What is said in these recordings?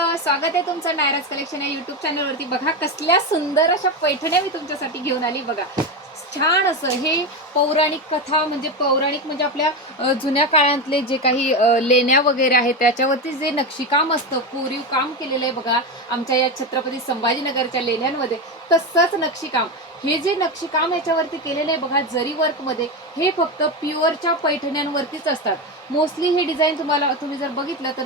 Hello, स्वागत आहे तुमचं नायराज कलेक्शन या युट्यूब चॅनलवरती। बघा कसल्या सुंदर अशा पैठण्या मी तुमच्यासाठी घेऊन आली। बघा छान असं हे पौराणिक कथा म्हणजे पौराणिक म्हणजे आपल्या जुन्या काळातले जे काही लेण्या वगैरे आहेत त्याच्यावरती जे नक्षीकाम असतं कोरीव काम केलेलं आहे बघा आमच्या या छत्रपती संभाजीनगरच्या लेण्यांमध्ये तसंच नक्षीकाम। हे जे नक्षीकाम याच्यावरती केलेलं आहे बघा जरी वर्क मध्ये, हे फक्त प्युअरच्या पैठण्यांवरतीच असतात। मोस्टली हे डिझाईन तुम्ही जर बघितलं तर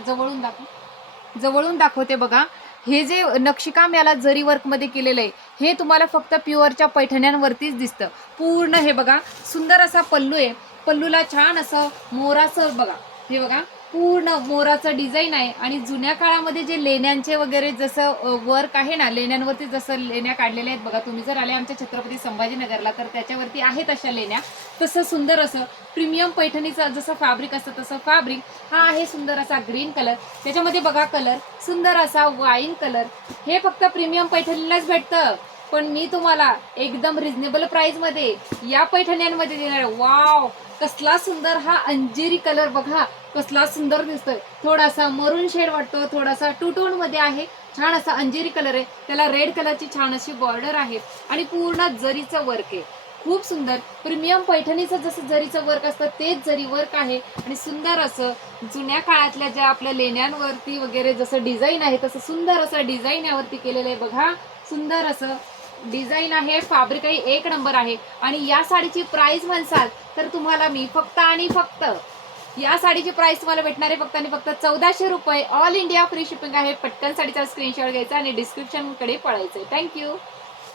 जवळून दाखवते बघा। हे जे नक्षीकाम याला जरी वर्क मध्ये केलेलं आहे हे तुम्हाला फक्त प्युअरच्या पैठण्यांवरतीच दिसतं। पूर्ण हे बघा सुंदर असा पल्लू आहे, पल्लूला छान असं मोराचं बघा, हे बघा पूर्ण मोराचं डिझाईन आहे। आणि जुन्या काळामध्ये जे लेण्यांचे वगैरे जसं वर्क आहे ना, लेण्यांवरती जसं लेण्या काढलेल्या आहेत बघा, तुम्ही जर आले आमच्या छत्रपती संभाजीनगरला तर त्याच्यावरती आहेत अशा लेण्या। तसं सुंदर असं प्रीमियम पैठणीचं जसं फॅब्रिक असतं तसं फॅब्रिक हा आहे। सुंदर असा ग्रीन कलर, त्याच्यामध्ये बघा कलर सुंदर असा वाईन कलर। हे फक्त प्रीमियम पैठणीलाच भेटतं, पण मी तुम्हाला एकदम रिझनेबल प्राइस मध्ये या पैठण्यांमध्ये देणार आहे। वाव, कसला सुंदर हा अंजिरी कलर बघा, कसला सुंदर दिसतोय। थोडासा मरून शेड वाटतो, थोडासा टू टोन मध्ये आहे। छान असा अंजिरी कलर आहे, त्याला रेड कलरची छान अशी बॉर्डर आहे आणि पूर्ण जरीचं वर्क आहे। खूप सुंदर प्रीमियम पैठणीचं जसं जरीचं वर्क असतं तेच जरी वर्क आहे। आणि सुंदर असं जुन्या काळातल्या ज्या आपल्या लेण्यांवरती वगैरे जसं डिझाईन आहे तसं सुंदर असं डिझाईन यावरती केलेलं आहे बघा। सुंदर असं डिझाईन आहे, फॅब्रिकही एक नंबर आहे। आणि या साडीची प्राइस म्हणसाल तर तुम्हाला मी फक्त आणि फक्त या साडीची प्राइस तुम्हाला भेटणार आहे फक्त आणि फक्त 1400 रुपये। ऑल इंडिया फ्री शिपिंग आहे। पटकन साडीचा स्क्रीनशॉट घ्यायचा आणि डिस्क्रिप्शन कडे पळायचंय। थँक्यू।